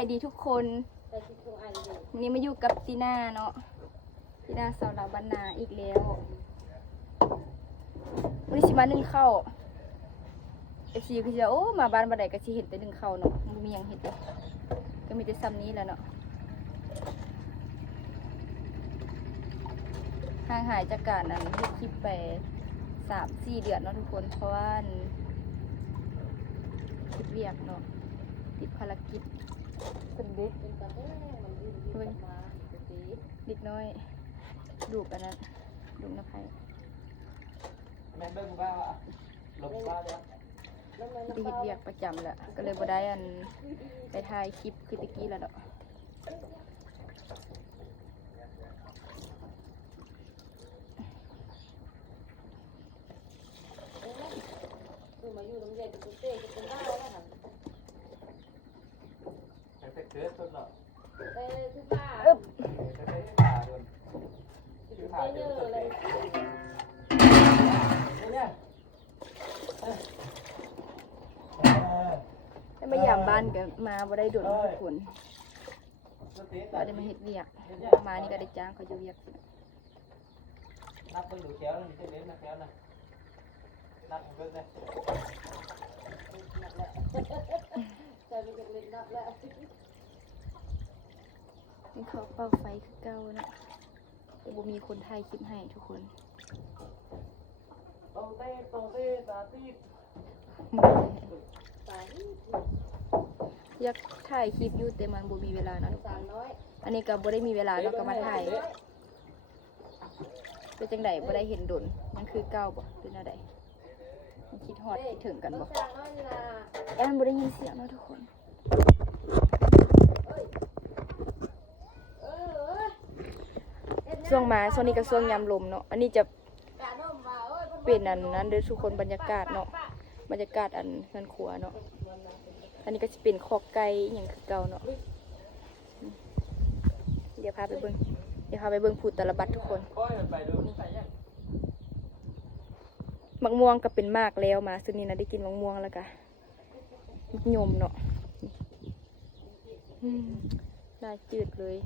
ายดีทุกคนวันนี้มาอยู่กับตีน่าเนาะตีน่าสาวลาวบ้านนาอีกแล้ววันนี้สิมานึ่งข้าวFC คือจะโอ้มาบ้านบ่ได้ก็สิเห็นแต่นึ่งข้าวเนาะมันมีหยังเฮ็ดเด้ก็มีแต่ซ้ำนี้แหละเนาะห่างหายจากการนั้นเฮ็ดคลิปไป 3-4 เดือนเนาะทุกคนเพราะว่าคิดเวียกเนาะติดภารกิจเป็นเด็กเด็กน้อยดูกันนั้นดูนะไพ่แม่เบิ้งบ้าลงบ้าเลยที่คิดเวียกประจำแหละก็เลยบ่ได้ไปถ่ายคลิปคือตะกี้แล้วเนาะมาอยู่ตรงใหญ่กับตุ๊กเต้กับตุ๊กหน้าแล้วค่ะแต่เกิดต้นหรอทุกผ้าจะได้ผ่าโดนคือผ่าเยอะเลยเนี่ยได้มายามบ้านกันมาบ่ได้โดนทุกคนบ่ได้มาเฮ็ดเวียกมานี่ก็ได้จ้างเขาอยู่เวียกนับเบิ้งดูแก้วนี่จะเล่นนะแก้วนะนับเบิ้งเลยใจเป็นเล็กนับแล้วนี่เขาเป่าไฟคือเก่านะแต่บ่มีคนถ่ายคลิปให้ทุกคนตรงเต้ตาตีอยากถ่ายคลิปอยู่แต่มันบ่มีเวลานะทุกคนอันนี้ก็บ่ได้มีเวลาเราก็มาถ่ายเป็นจังไดบ่ได้เห็นดนมันคือเก่าบ่เป็นอะไรมันคิดฮอดคิดถึงกันบ่แต่มันบ่ได้ยินเสียงเนาะทุกคนช่วงนี้ก็ช่วงยามลมเนาะอันนี้จะเป็นอันนั้นเด้อทุกคนบรรยากาศเนาะบรรยากาศอันเฮือนครัวเนาะอันนี้ก็จะเป็นคอกไก่อย่างคือเก่าเนาะเดี๋ยวพาไปเบิ่งผูตะละบัดทุกคนมะม่วงก็เป็นมากแล้วมาซึ่งนี่นะได้กินมะม่วงแล้วก็มักยมเนาะน่าจืดเลย